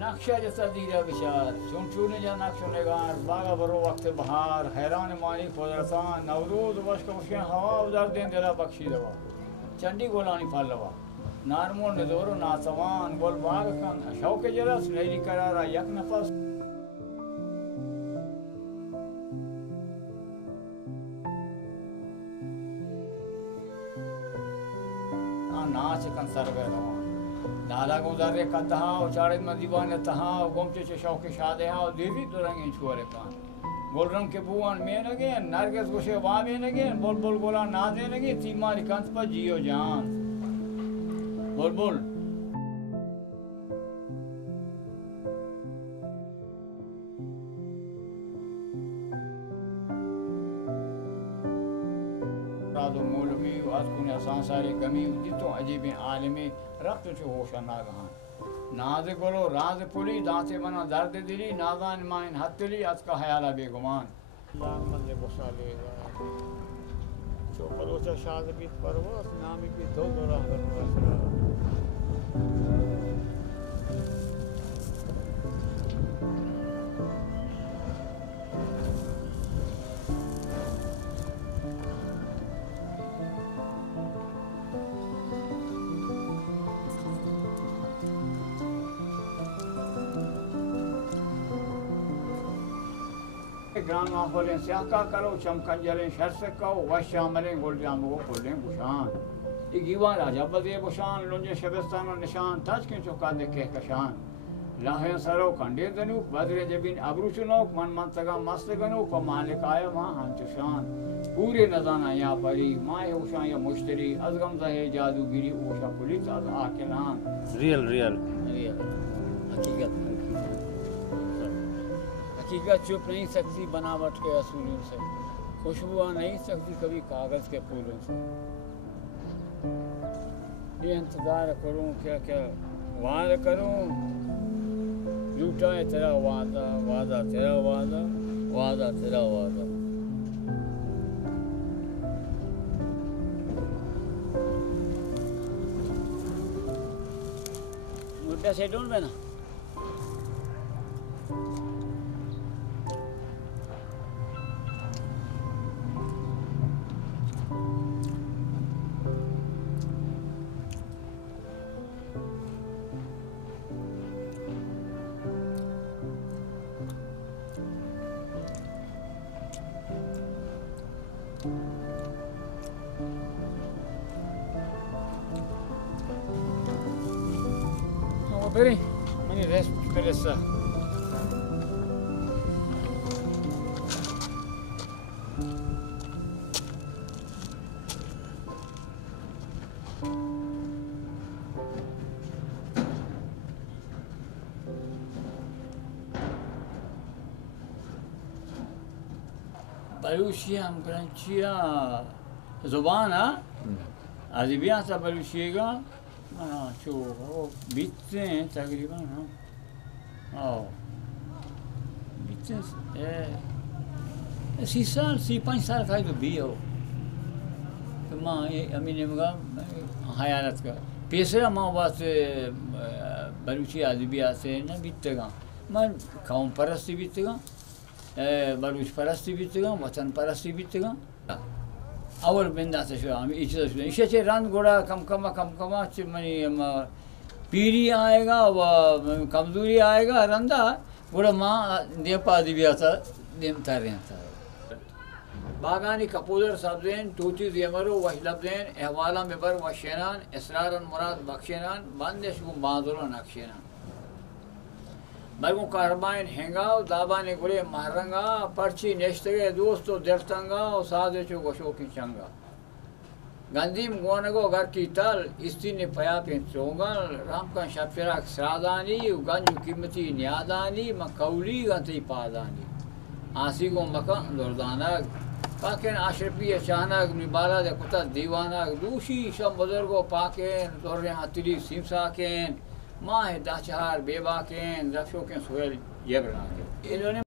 नक्शा जैसा दीरा विचार चुन जा नक्श नगार बागा बरो वक्त बहार हैरान मानी खुदरतान नवरोज वश कमुशे हवा उधर दें दिला बख्शी दवा चंडी गोलानी फलवा नारमो नजोरो नासवान गोल बाग कन शौक जरस नैरी करारा यक नफस नाच कन सरवे रवा नाला गुजारे कतहा उचाड़े मदीवान तहा गोमचे से शौक शादे हा देवी तो रंगे छुरे कान गोलरंग के बुआन में नगे नरगस गोशे वा में नगे बोल बोल गोला ना दे नगे तीमारी कंस पर जियो जान बोल बोल रादो मौलवी वाज कुने सांसारी गमी दितो अजीबे आलमी रक्त छो होशा नागहान नाज गोलो राज पुली दांते मना दर्द दिली नादान माइन हतली अत का हयाला बेगुमान लांग मंदे बोसाले चो परोचा शाद भी परवास नामी भी दो दोरा हरसरा ग्राम माहौलें स्याका करो चमकन जलें शर्स कहो वशामलें गोलजाम वो खोलें बुशान ये गीवा राजा बदे बुशान लुंजे शबस्तान और निशान ताज के चौका दे के कशान लाहे सरो कंडे दनु बदरे जबिन अबरू चुनोक मन मन तगा मस्त गनो को मालिक आया मां हंचुशान पूरे नजाना या परी माए उशा या मुश्तरी अजगम जहे जादूगिरी ओशा पुलिस आज आकेलान रियल हकीकत हकीकत चुप नहीं सकती बनावट के असूलों से खुशबू आ नहीं सकती कभी कागज के फूलों से ये इंतजार करूं क्या क्या वार करूं झूठा है तेरा वादा वादा तेरा वादा वादा तेरा वादा मुद्दा से डोंट बना Beri, mani rest peresa. बलूचिया ब्रांचिया ज़ुबान आ अदबिया सा बलूचिएगा जो बीतते हैं तकरीबन हाँ बीतते सी साल सी 5 साल का तो भी हो तो माँ ये अमीने मगा हयानत का पेशरा माँ वास्ते बलूची अदबिया से न बीतेगा मैं कौम परस्ती बीतेगा बलूच परस्ती बीतेगा वतन परस्ती बीतेगा अवर बिंदा से शो हम इसे रन गोड़ा कम कमा मनी पीरी आएगा व कमजोरी आएगा रंदा गोड़ा माँ देपा दिव्या था देमता रहता बागानी कपूदर सब्जेन टूटी दियमरो वहलब्देन अहवाला मेबर वशेनान इसरारन मुराद बख्शेनान बंदेश को बांदरो नक्शेनान बरगो कारबाइन हेंगाव दाबाने गुड़े महरंगा पर्ची नेश्तगे दोस्तों दर्तंगा और सादे चो गोशो की चंगा गंदीम गोनगो घर की तल इस्ती ने पया पे चोंगल राम का शफिराक सरादानी गंज कीमती न्यादानी मकौली गंती पादानी आसी को मका दुर्दाना पाकेन आशरफी अचानक निबाला दे कुता दीवाना दूशी सब बुजुर्गो पाकेन तोरे हतली सिमसाकेन माँ दाचार बेबाकेन रफो के सोहेल ये बना के इन्होंने